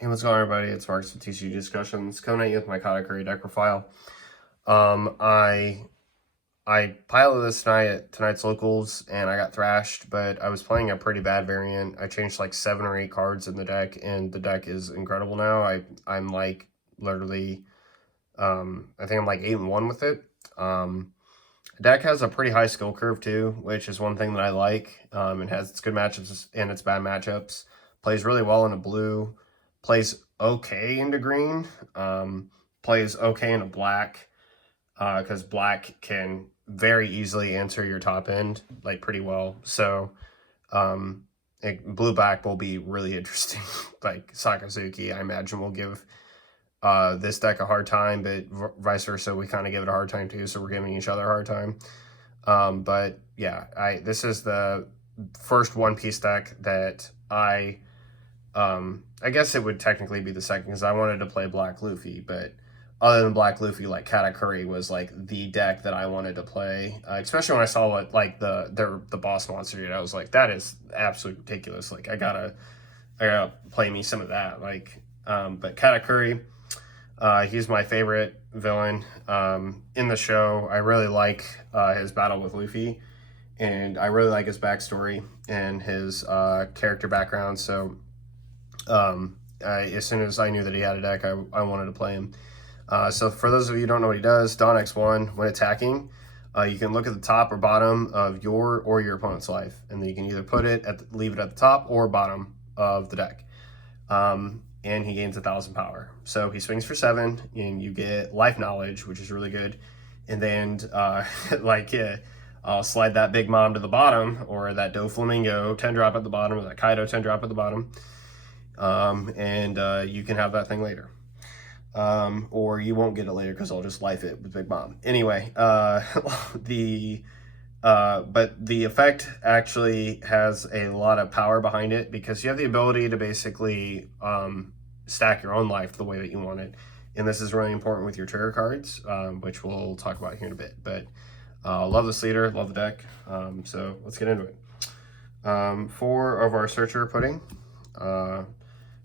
Hey, what's going on, everybody? It's Marcus with TCG Discussions, coming at you with my Katakuri deck profile. I piloted this tonight at tonight's locals, and I got thrashed, but I was playing a pretty bad variant. I changed like 7 or 8 cards in the deck, and the deck is incredible now. I'm like literally, I think I'm like 8-1 with it. The deck has a pretty high skill curve too, which is one thing that I like. It has its good matchups and its bad matchups. Plays really well into blue. Plays okay into green. Plays okay into black. Because black can very easily answer your top end like pretty well. So blue black will be really interesting. Like Sakazuki, I imagine, will give this deck a hard time, but vice versa, we kind of give it a hard time too. So we're giving each other a hard time. But yeah, this is the first One Piece deck that I guess it would technically be the second because I wanted to play Black Luffy, but other than Black Luffy, like Katakuri was like the deck that I wanted to play, especially when I saw what like the boss monster did. I was like, that is absolutely ridiculous. Like I gotta play me some of that. Like, but Katakuri, he's my favorite villain in the show. I really like his battle with Luffy, and I really like his backstory and his character background. So as soon as I knew that he had a deck, I wanted to play him. So for those of you who don't know what he does, Don X1, when attacking, you can look at the top or bottom of your or your opponent's life, and then you can either leave it at the top or bottom of the deck. And he gains 1,000 power. So he swings for 7, and you get life knowledge, which is really good. And then, I'll slide that Big Mom to the bottom, or that Doflamingo 10 drop at the bottom, or that Kaido 10 drop at the bottom. You can have that thing later. Or you won't get it later because I'll just life it with Big Mom. Anyway, but the effect actually has a lot of power behind it because you have the ability to basically stack your own life the way that you want it. And this is really important with your trigger cards, which we'll talk about here in a bit. But love this leader, love the deck. So let's get into it. 4 of our searcher pudding.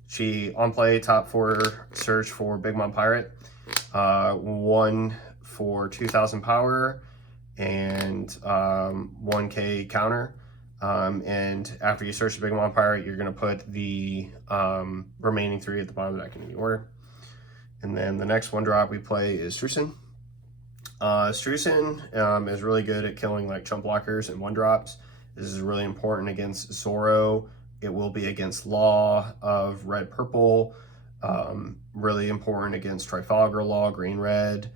She on play top 4 search for Big Mom Pirate, 1 for 2,000 power and 1k counter. And after you search the Big Mom Pirate, you're going to put the remaining 3 at the bottom of the deck in any order. And then the next 1 drop we play is Strucin. Strucin is really good at killing like chump blockers and 1 drops. This is really important against Zoro. It will be against Law of Red Purple. Really important against Trafalgar Law, Green Red.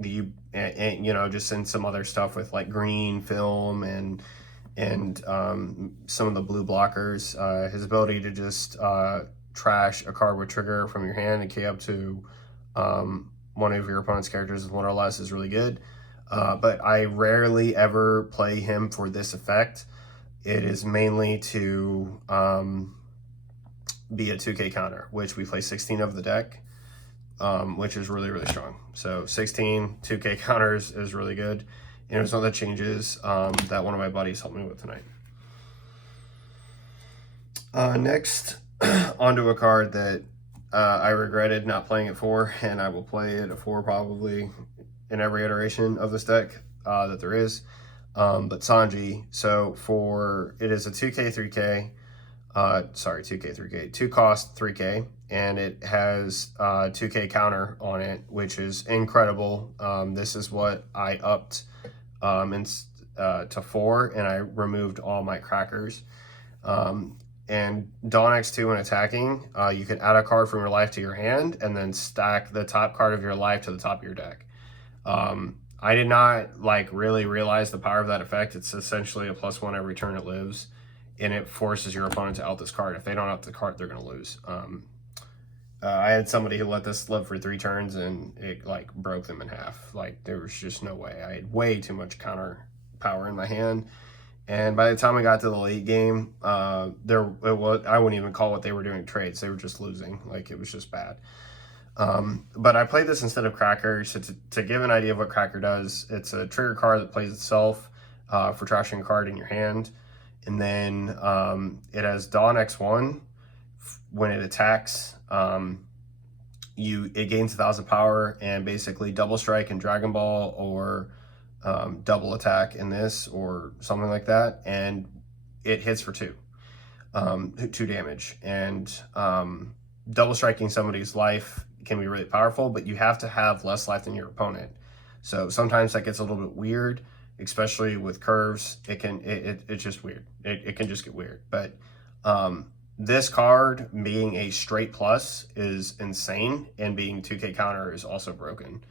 Just in some other stuff with like Green Film and some of the blue blockers. His ability to just trash a card with trigger from your hand and key up to one of your opponent's characters with 1 or less is really good. But I rarely ever play him for this effect. It is mainly to be a 2k counter, which we play 16 of the deck, which is really, really strong. So 16 2k counters is really good. And it was one of the changes that one of my buddies helped me with tonight. Next, onto a card that I regretted not playing it for, and I will play it at 4 probably in every iteration of this deck that there is. But Sanji, so it is a 2k 3k, 2k 3k, 2 cost 3k, and it has 2k counter on it, which is incredible. This is what I upped to 4, and I removed all my crackers. And Dawn X2 when attacking, you can add a card from your life to your hand and then stack the top card of your life to the top of your deck. I did not like really realize the power of that effect. It's essentially a +1 every turn it lives, and it forces your opponent to out this card. If they don't out the card, they're going to lose. I had somebody who let this live for 3 turns, and it like broke them in half. Like there was just no way. I had way too much counter power in my hand. And by the time I got to the late game, I wouldn't even call what they were doing trades. They were just losing. Like it was just bad. But I played this instead of Cracker. So to give an idea of what Cracker does, it's a trigger card that plays itself for trashing a card in your hand. And then it has Dawn X1 when it attacks, it gains 1,000 power and basically double strike in Dragon Ball, or double attack in this, or something like that, and it hits for 2 damage. And double striking somebody's life can be really powerful, but you have to have less life than your opponent. So sometimes that gets a little bit weird, especially with curves. It's just weird. It can just get weird. But this card being a straight plus is insane, and being 2K counter is also broken.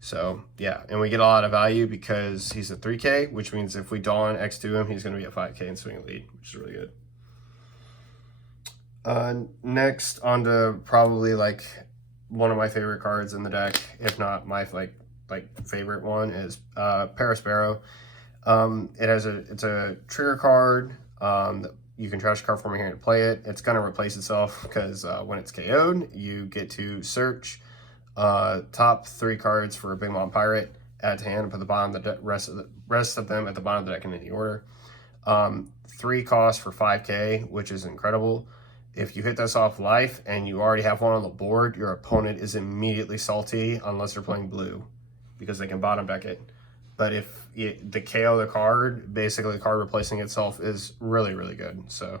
So yeah, and we get a lot of value because he's a 3K, which means if we Dawn X2 him, he's going to be at 5K and swing lead, which is really good. Next, on to probably like one of my favorite cards in the deck, if not my like favorite one, is Parasparrow. It's a trigger card. You can trash a card from your hand to play it. It's going to replace itself because when it's KO'd, you get to search top 3 cards for a Big Mom Pirate, add to hand, and put the bottom of the rest of them at the bottom of the deck in any order. 3 costs for 5K, which is incredible. If you hit this off life and you already have one on the board, your opponent is immediately salty unless they're playing blue, because they can bottom deck it. But if the KO the card, basically the card replacing itself, is really, really good. So,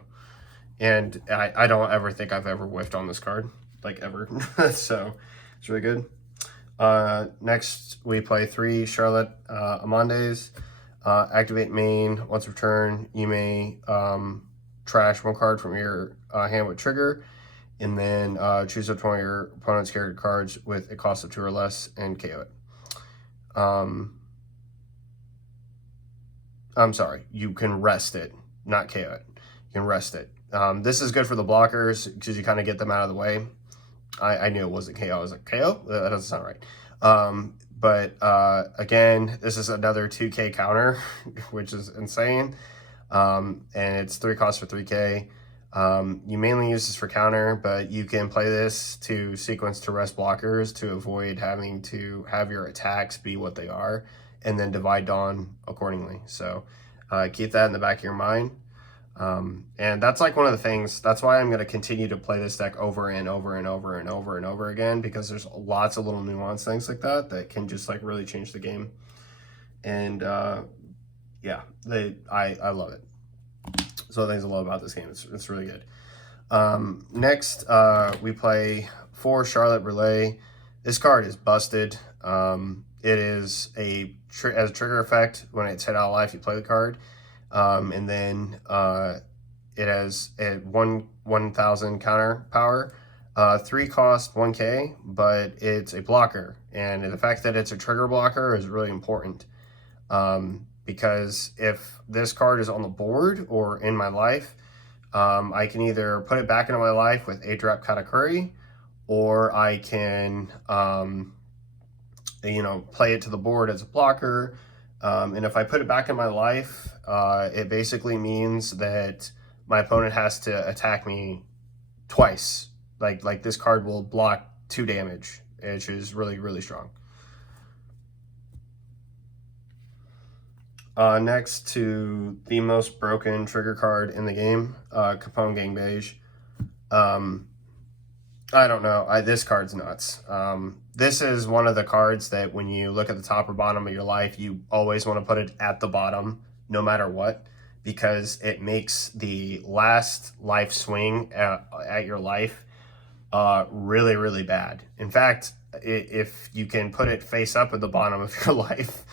and I don't ever think I've ever whiffed on this card, like ever. So it's really good. Next, we play 3 Charlotte Amandes. Activate main. Once per turn, you may trash 1 card from your hand with trigger, and then choose up to one of your opponent's character cards with a cost of 2 or less and KO it. I'm sorry, you can rest it, not KO it. You can rest it. This is good for the blockers because you kind of get them out of the way. I knew it wasn't KO. I was like, KO? That doesn't sound right. But again, this is another 2K counter, which is insane. And it's 3 costs for 3K. You mainly use this for counter, but you can play this to sequence to rest blockers to avoid having to have your attacks be what they are, and then divide Dawn accordingly. So keep that in the back of your mind. And that's like one of the things, that's why I'm going to continue to play this deck over and over and over and over and over again, because there's lots of little nuanced things like that can just like really change the game. And yeah, I love it. So things I love about this game, it's really good. Next, we play 4 Charlotte Relay. This card is busted. It is as a trigger effect, when it's hit out of life, you play the card. And then it has a 1,000 counter power, 3 cost 1K, but it's a blocker. And the fact that it's a trigger blocker is really important. Because if this card is on the board or in my life, I can either put it back into my life with 8-drop Katakuri, or I can, play it to the board as a blocker. And if I put it back in my life, it basically means that my opponent has to attack me twice. Like this card will block 2 damage, which is really, really strong. Next to the most broken trigger card in the game, Capone Gang Beige. I don't know. This card's nuts. This is one of the cards that when you look at the top or bottom of your life, you always want to put it at the bottom, no matter what, because it makes the last life swing at your life really, really bad. In fact, if you can put it face up at the bottom of your life,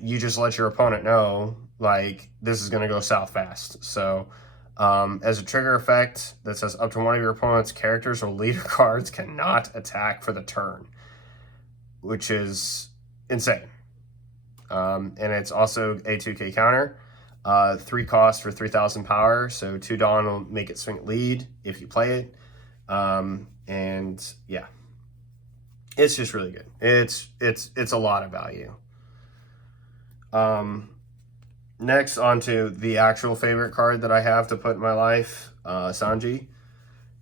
you just let your opponent know, like, this is going to go south fast. So as a trigger effect that says up to one of your opponent's characters or leader cards cannot attack for the turn, which is insane. And it's also a 2K counter, 3 cost for 3,000 power. So 2 Dawn will make it swing lead if you play it. And yeah, it's just really good. It's a lot of value. Next, onto the actual favorite card that I have to put in my life, Sanji.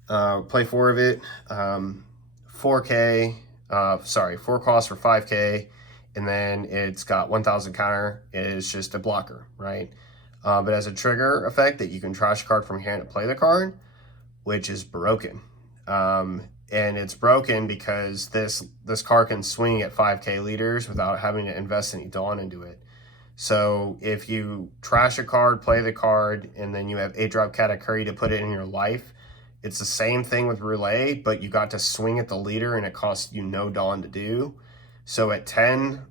Play 4 of it, 4K, 4 costs for 5K, and then it's got 1,000 counter. It is just a blocker, right? But as a trigger effect that you can trash a card from your hand to play the card, which is broken. And it's broken because this card can swing at 5k liters without having to invest any Dawn into it. So if you trash a card, play the card, and then you have 8-drop Katakuri to put it in your life, it's the same thing with Roulette, but you got to swing at the leader and it costs you no Dawn to do. So at 10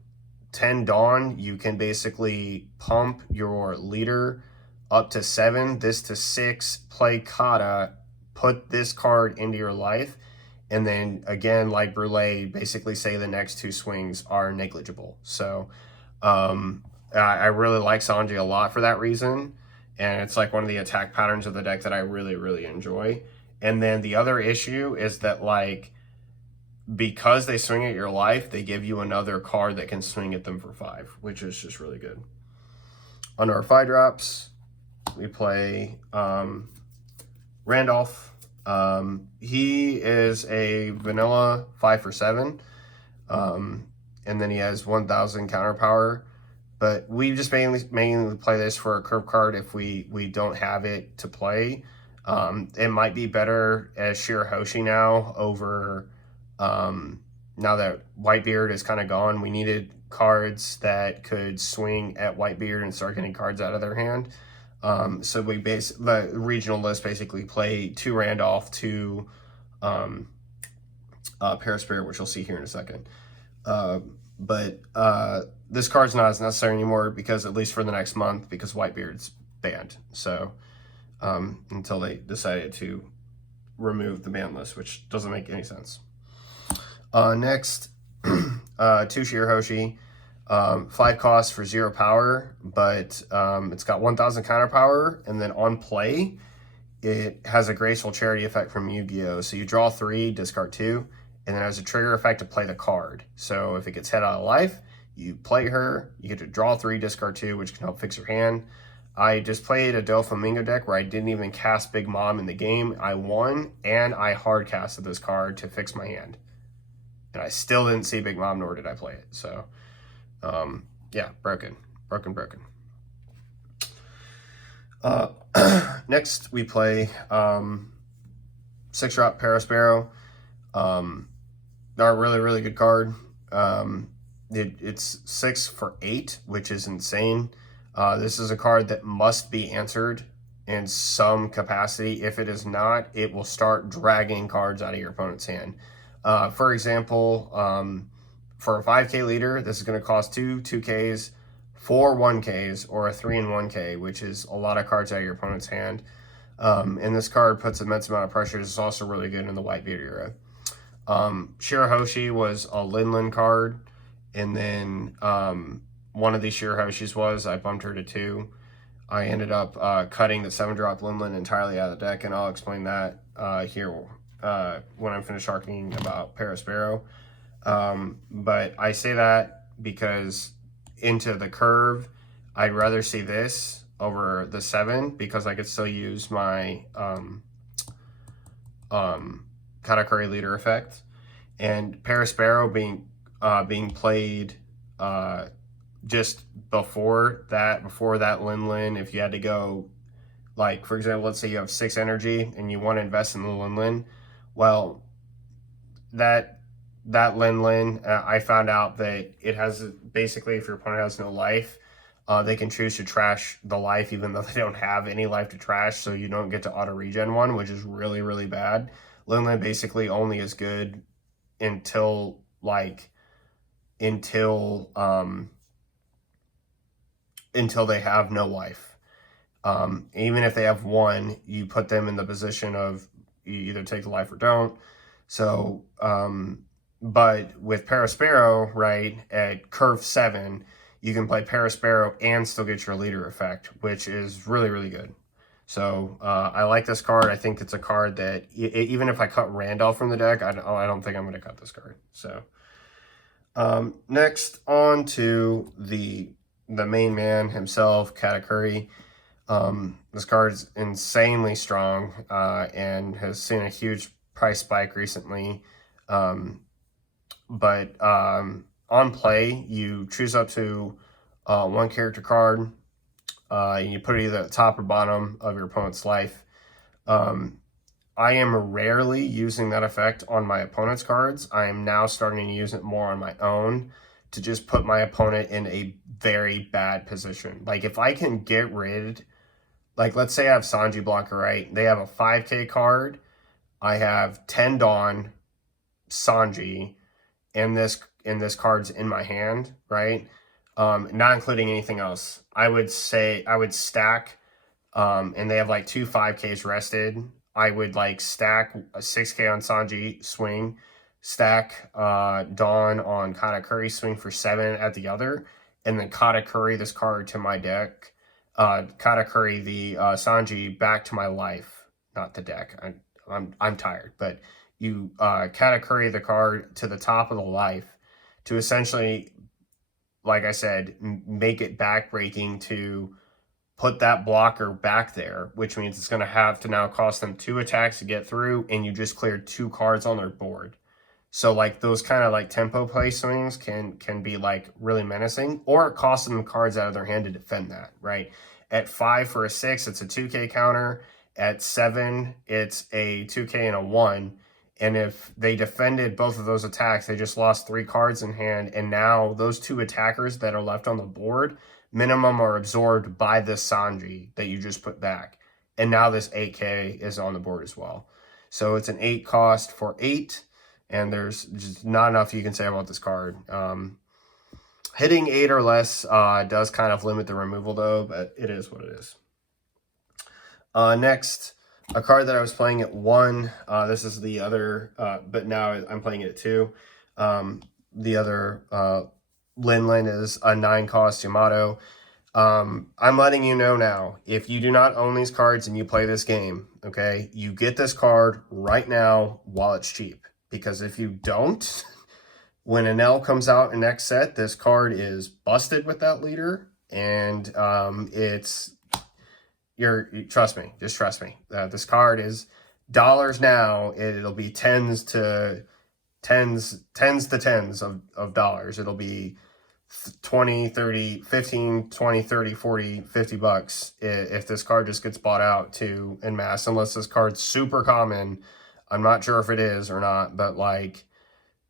Dawn, you can basically pump your leader up to 7, this to 6, play Kata, put this card into your life, and then again, like Brule, basically say the next 2 swings are negligible. So I really like Sanjay a lot for that reason, and it's like one of the attack patterns of the deck that I really, really enjoy. And then the other issue is that, like, because they swing at your life, they give you another card that can swing at them for 5, which is just really good. Under our 5-drops, we play Randolph. He is a vanilla 5 for 7, and then he has 1000 counter power. But we just mainly play this for a curve card if we don't have it to play. It might be better as Shirahoshi now over, now that Whitebeard is kind of gone. We needed cards that could swing at Whitebeard and start getting cards out of their hand. So the regional list basically play 2 Randolph, 2 Paraspirit, which you'll see here in a second. But this card's not as necessary anymore because, at least for the next month, because Whitebeard's banned. So until they decided to remove the ban list, which doesn't make any sense. Next, 2 Shirahoshi, 5 costs for 0 power, but it's got 1000 counter power, and then on play, it has a graceful charity effect from Yu-Gi-Oh! So you draw 3, discard 2, and then as a trigger effect to play the card. So if it gets hit out of life, you play her, you get to draw 3, discard 2, which can help fix your hand. I just played a Doflamingo deck where I didn't even cast Big Mom in the game. I won, and I hard casted this card to fix my hand. And I still didn't see Big Mom, nor did I play it. So, yeah, broken. Next, we play 6-drop Parasparrow. A really, really good card. It's 6 for 8, which is insane. This is a card that must be answered in some capacity. If it is not, it will start dragging cards out of your opponent's hand. For example, for a 5k leader, this is going to cost 2 2ks, 4 1ks, or a 3 and 1k, which is a lot of cards out of your opponent's hand. And this card puts an immense amount of pressure. It's also really good in the Whitebeard era. Shirahoshi was a Linlin card, and then one of these Shirahoshis I bumped her to 2. I ended up cutting the 7-drop Linlin entirely out of the deck, and I'll explain that here when I'm finished talking about Parasparrow. But I say that because into the curve, I'd rather see this over the 7 because I could still use my Katakuri leader effect, and Parasparrow being played just before that Linlin. If you had to go, like, for example, let's say you have 6 energy and you want to invest in the Linlin, well, that Linlin, I found out that it has, basically, if your opponent has no life, they can choose to trash the life even though they don't have any life to trash, so you don't get to auto regen one, which is really, really bad. Linlin basically only is good until they have no life. Even if they have 1, you put them in the position of you either take the life or don't. So, but with Parasparrow, right, at curve 7, you can play Parasparrow and still get your leader effect, which is really, really good. So I like this card. I think it's a card that even if I cut Randolph from the deck, I don't think I'm going to cut this card. So next, on to the main man himself, Katakuri. This card is insanely strong and has seen a huge price spike recently. But on play, you choose up to 1 character card. And you put it either at the top or bottom of your opponent's life. I am rarely using that effect on my opponent's cards. I am now starting to use it more on my own to just put my opponent in a very bad position. Like if I can get rid, like let's say I have Sanji blocker, right? They have a 5k card. I have 10 Dawn, Sanji, and this card's in my hand, right? Not including anything else. I would say I would stack, and they have like two 5Ks rested. I would like stack a 6K on Sanji, swing, stack Dawn on Katakuri, swing for 7 at the other, and then Katakuri this card to my deck. Katakuri the Sanji back to my life, not the deck. I'm tired, but you Katakuri the card to the top of the life to essentially, like I said, make it backbreaking to put that blocker back there, which means it's going to have to now cost them 2 attacks to get through, and you just cleared 2 cards on their board. So like those kind of like tempo play swings can be like really menacing, or it costs them cards out of their hand to defend that, right? At 5 for a 6, it's a 2k counter. At 7, it's a 2k and a 1. And if they defended both of those attacks, they just lost 3 cards in hand, and now those 2 attackers that are left on the board minimum are absorbed by the Sanji that you just put back. And now this 8k is on the board as well. So it's an 8 cost for 8, and there's just not enough you can say about this card. Hitting 8 or less does kind of limit the removal though, but it is what it is. Next, a card that I was playing at 1. This is the other, but now I'm playing it at 2. The other Lin Lin is a 9 cost Yamato. I'm letting you know now, if you do not own these cards and you play this game, okay, you get this card right now while it's cheap. Because if you don't, when an L comes out in next set, this card is busted with that leader, and trust me, just trust me. This card is dollars now. It'll be tens to tens of dollars. It'll be 20, 30, 15, 20, 30, 40, 50 bucks if this card just gets bought out to en masse, unless this card's super common. I'm not sure if it is or not, but like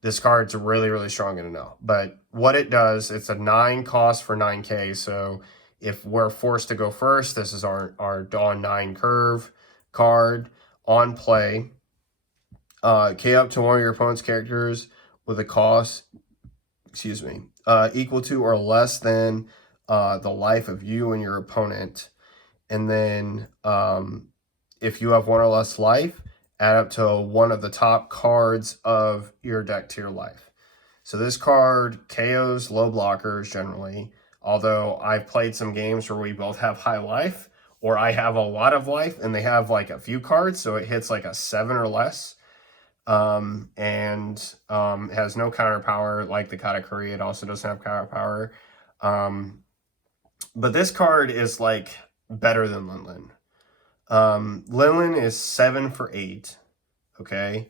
this card's really, really strong in an L. But what it does, it's a 9 cost for 9k. So if we're forced to go first, this is our Dawn 9 curve card on play. K up to one of your opponent's characters with a cost, equal to or less than the life of you and your opponent. And then if you have 1 or less life, add up to one of the top cards of your deck to your life. So this card KOs low blockers generally, although I've played some games where we both have high life, or I have a lot of life and they have like a few cards, so it hits like a 7 or less. It has no counter power like the Katakuri. It also doesn't have counter power. But this card is like better than Lin Lin. Lin Lin is 7 for 8. Okay.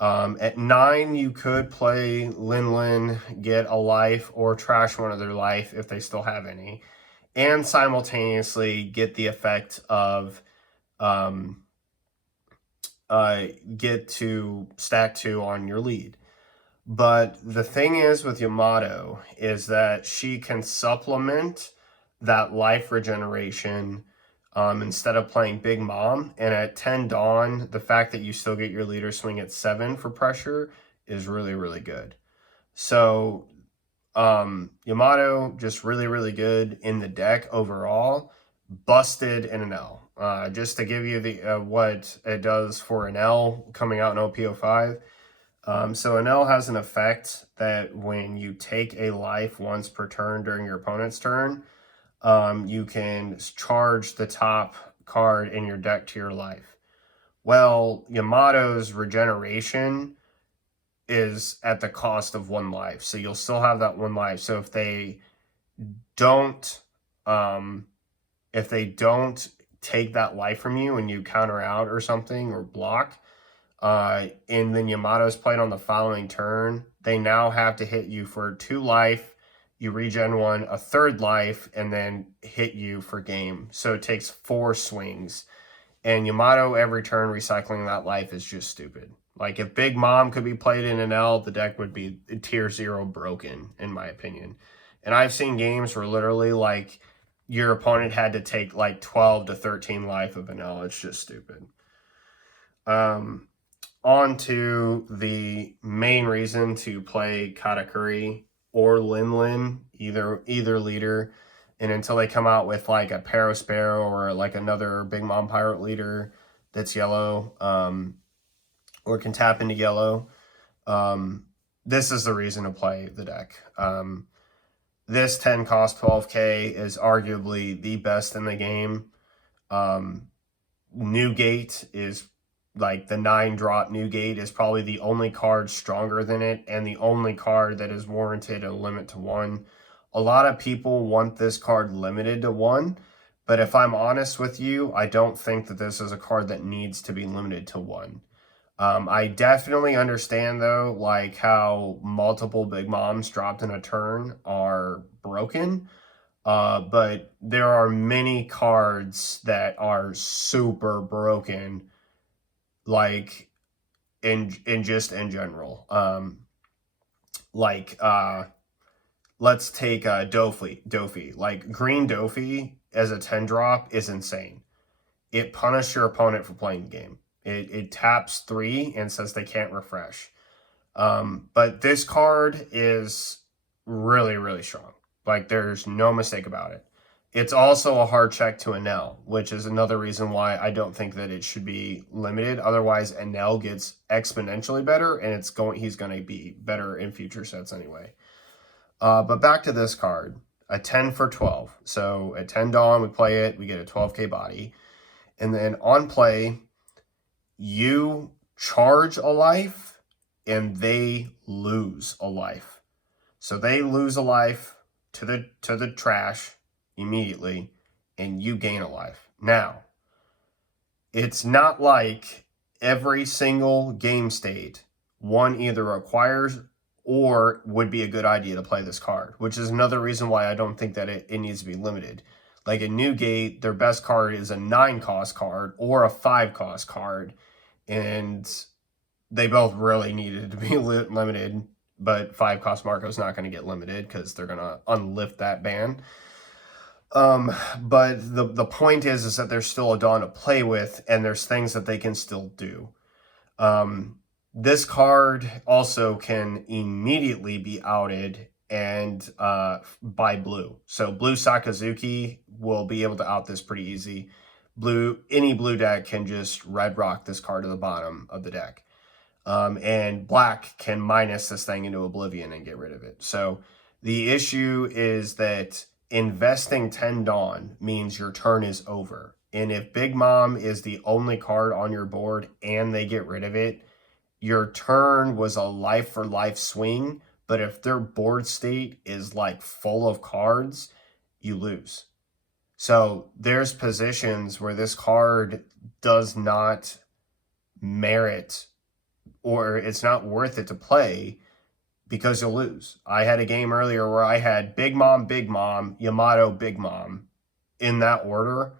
At 9, you could play Lin Lin, get a life, or trash one of their life if they still have any, and simultaneously get the effect of get to stack 2 on your lead. But the thing is with Yamato is that she can supplement that life regeneration instead of playing Big Mom. And at 10 Dawn, the fact that you still get your leader swing at 7 for pressure is really, really good. So Yamato, just really, really good in the deck overall. Busted in an L. Just to give you the what it does for an L coming out in OP05. So an L has an effect that when you take a life once per turn during your opponent's turn, you can charge the top card in your deck to your life. Well, Yamato's regeneration is at the cost of 1 life, so you'll still have that 1 life. So if they don't take that life from you and you counter out or something or block, and then Yamato's played on the following turn, they now have to hit you for 2 life. You regen 1, a 3rd life, and then hit you for game. So it takes 4 swings. And Yamato every turn recycling that life is just stupid. Like, if Big Mom could be played in an L, the deck would be tier 0 broken, in my opinion. And I've seen games where literally, like, your opponent had to take, like, 12 to 13 life of an L. It's just stupid. On to the main reason to play Katakuri or Lin, either leader. And until they come out with, like, a Parasparrow or, like, another Big Mom Pirate leader that's yellow, or can tap into yellow, this is the reason to play the deck. This 10 cost 12k is arguably the best in the game. Newgate is like the 9-drop Newgate is probably the only card stronger than it, and the only card that is warranted a limit to 1. A lot of people want this card limited to 1, but if I'm honest with you, I don't think that this is a card that needs to be limited to 1. I definitely understand, though, like how multiple Big Moms dropped in a turn are broken. But there are many cards that are super broken, like in general. Let's take Dofi. Like, green Dofi as a 10-drop is insane. It punishes your opponent for playing the game. It taps 3 and says they can't refresh. But this card is really, really strong. Like, there's no mistake about it. It's also a hard check to Enel, which is another reason why I don't think that it should be limited. Otherwise, Enel gets exponentially better, and he's going to be better in future sets anyway. But back to this card, a 10 for 12. So at 10 Dawn, we play it, we get a 12k body. And then on play, you charge a life, and they lose a life. So they lose a life to the trash immediately, and you gain a life. Now, it's not like every single game state one either requires or would be a good idea to play this card, which is another reason why I don't think that it needs to be limited. Like in Newgate, their best card is a 9-cost card or a 5-cost card, and they both really needed to be limited, but 5-cost Marco's not going to get limited because they're going to unlift that ban. But the point is that there's still a Dawn to play with, and there's things that they can still do. This card also can immediately be outed and by blue. So blue Sakazuki will be able to out this pretty easy. Any blue deck can just red rock this card to the bottom of the deck. And black can minus this thing into oblivion and get rid of it. So the issue is that investing 10 Dawn means your turn is over. And if Big Mom is the only card on your board and they get rid of it, your turn was a life for life swing. But if their board state is like full of cards, you lose. So there's positions where this card does not merit, or it's not worth it to play, because you'll lose. I had a game earlier where I had Big Mom, Yamato, Big Mom in that order,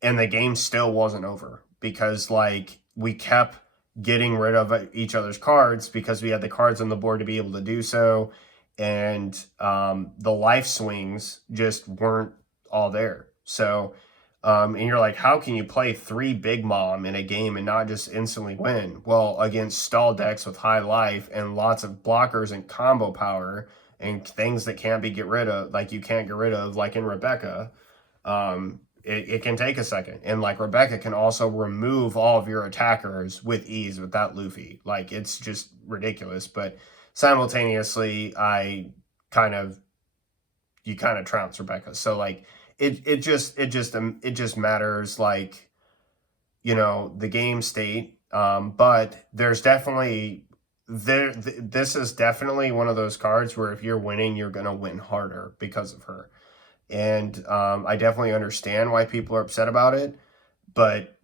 and the game still wasn't over because, like, we kept getting rid of each other's cards because we had the cards on the board to be able to do so, and the life swings just weren't all there. So, and you're like, how can you play 3 Big Mom in a game and not just instantly win? Well, against stall decks with high life and lots of blockers and combo power and things that can't be get rid of, like you can't get rid of, like in Rebecca, it can take a second. And like Rebecca can also remove all of your attackers with ease with that Luffy. Like, it's just ridiculous. But simultaneously, you kind of trounce Rebecca. So like, it just matters, like, you know, the game state. But there's definitely this is definitely one of those cards where if you're winning, you're gonna win harder because of her. And I definitely understand why people are upset about it, but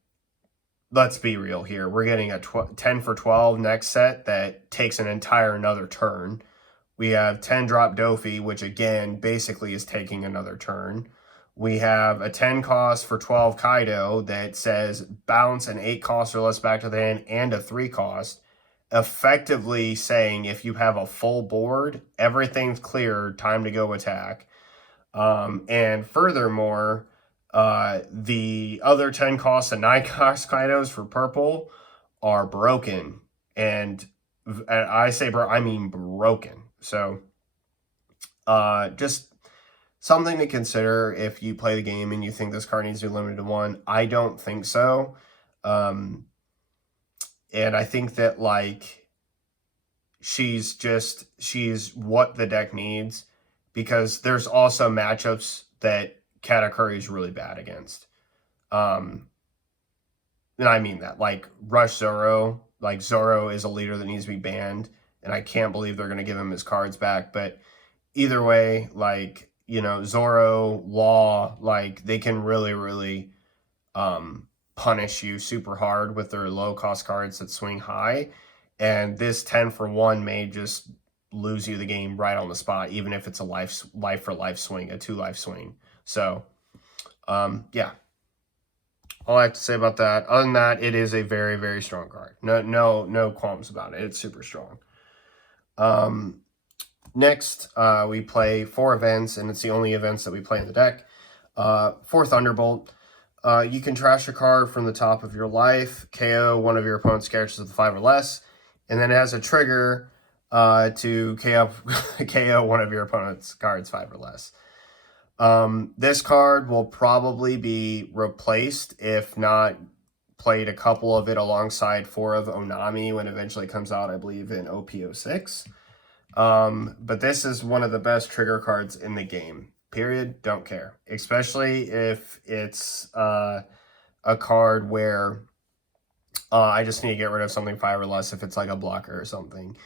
let's be real here. We're getting a 10 for 12 next set that takes an entire another turn. We have 10-drop Dofi, which again basically is taking another turn. We have a 10 cost for 12 Kaido that says bounce an 8 cost or less back to the hand, and a 3 cost, effectively saying if you have a full board, everything's clear, time to go attack. And furthermore, the other 10 costs and 9 cost Kaidos for purple are broken. And I say I mean broken. So just something to consider if you play the game and you think this card needs to be limited to 1. I don't think so. And I think that, like, she's what the deck needs, because there's also matchups that Katakuri is really bad against. And I mean that, like, Rush Zoro. Like, Zoro is a leader that needs to be banned, and I can't believe they're going to give him his cards back. But either way, like, Zoro, Law, like, they can really, really punish you super hard with their low-cost cards that swing high. And this 10 for 1 may just lose you the game right on the spot, even if it's a life for life swing, a 2-life swing. So, yeah. All I have to say about that. Other than that, it is a very, very strong card. No qualms about it. It's super strong. Next, we play 4 events, and it's the only events that we play in the deck. 4 Thunderbolt. You can trash a card from the top of your life, KO one of your opponent's characters with 5 or less, and then it has a trigger to KO one of your opponent's cards 5 or less. This card will probably be replaced, if not played a couple of it alongside 4 of Onami when it eventually comes out, I believe, in OP06. But this is one of the best trigger cards in the game. Period. Don't care. Especially if it's a card where I just need to get rid of something 5 or less, if it's like a blocker or something.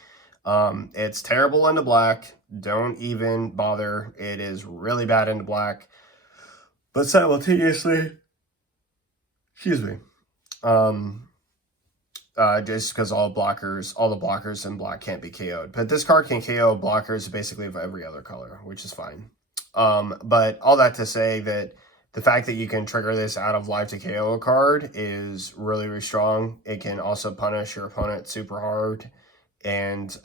It's terrible into black. Don't even bother. It is really bad into black. But simultaneously, excuse me, just because all the blockers in black can't be KO'd. But this card can KO blockers basically of every other color, which is fine. But all that to say that the fact that you can trigger this out of life to KO a card is really, really strong. It can also punish your opponent super hard and,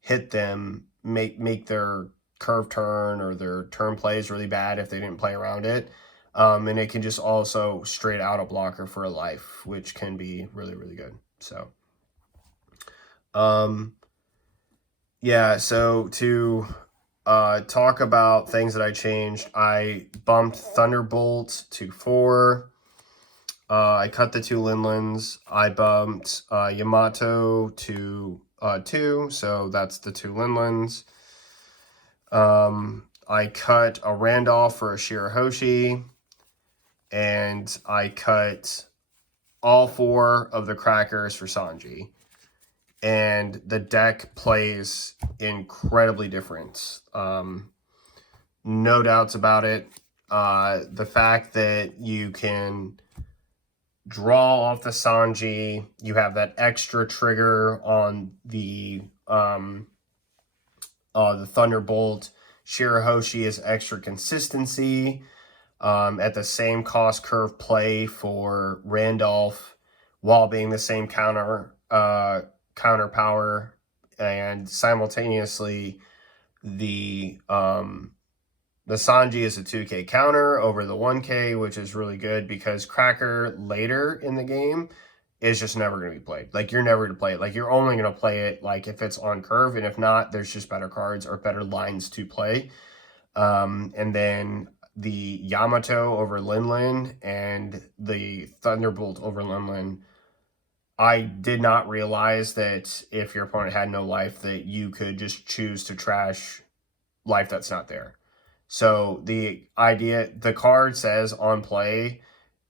hit them, make their curve turn or their turn plays really bad if they didn't play around it. And it can just also straight out a blocker for a life, which can be really, really good. So, yeah, so to talk about things that I changed, I bumped Thunderbolt to 4. I cut the 2 Linlins. I bumped Yamato to 2, so that's the 2 Linlins. I cut a Randolph for a Shirahoshi, and I cut all 4 of the crackers for Sanji. And the deck plays incredibly different. No doubts about it. The fact that you can draw off the Sanji, you have that extra trigger on the Thunderbolt. Shirahoshi is extra consistency. At the same cost curve play for Randolph, while being the same counter power, and simultaneously the Sanji is a 2k counter over the 1k, which is really good because Cracker later in the game is just never going to be played. Like, you're never going to play it. Like, you're only going to play it like if it's on curve, and if not, there's just better cards or better lines to play. And then the Yamato over Linlin and the Thunderbolt over Linlin, I did not realize that if your opponent had no life, that you could just choose to trash life that's not there. So the card says on play,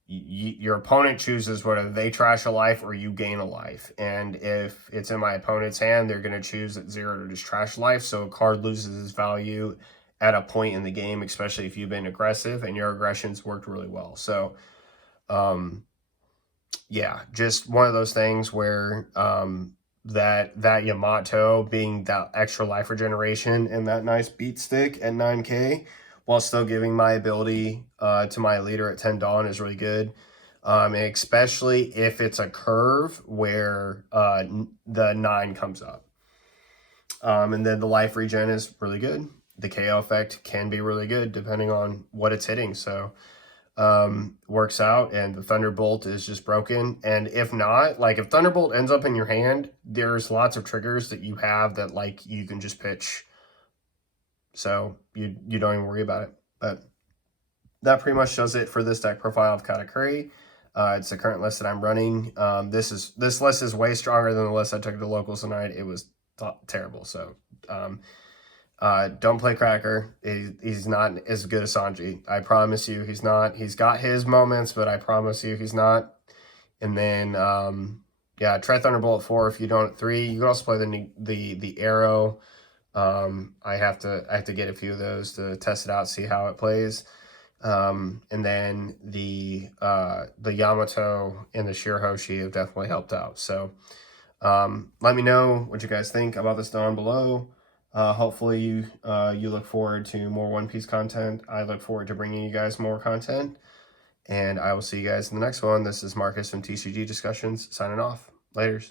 your opponent chooses whether they trash a life or you gain a life. And if it's in my opponent's hand, they're going to choose at 0 to just trash life. So a card loses its value at a point in the game, especially if you've been aggressive and your aggression's worked really well. So, yeah, just one of those things where that Yamato being that extra life regeneration and that nice beat stick at 9k while still giving my ability to my leader at 10 Dawn is really good. And especially if it's a curve where the 9 comes up. And then the life regen is really good. The KO effect can be really good depending on what it's hitting. So works out, and the Thunderbolt is just broken. And if not, like if Thunderbolt ends up in your hand, there's lots of triggers that you have that like you can just pitch. So you don't even worry about it. But that pretty much does it for this deck profile of Katakuri. It's the current list that I'm running. This list is way stronger than the list I took to locals tonight. It was terrible. So don't play Cracker. He's not as good as Sanji. I promise you he's not. He's got his moments, but I promise you he's not. And then yeah, try Thunderbolt 4 if you don't at 3. You can also play the Arrow. I have to get a few of those to test it out, see how it plays. And then the Yamato and the Shirahoshi have definitely helped out. So let me know what you guys think about this down below. Hopefully you look forward to more One Piece content. I look forward to bringing you guys more content, and I will see you guys in the next one. This is Marcus from TCG Discussions signing off. Laters.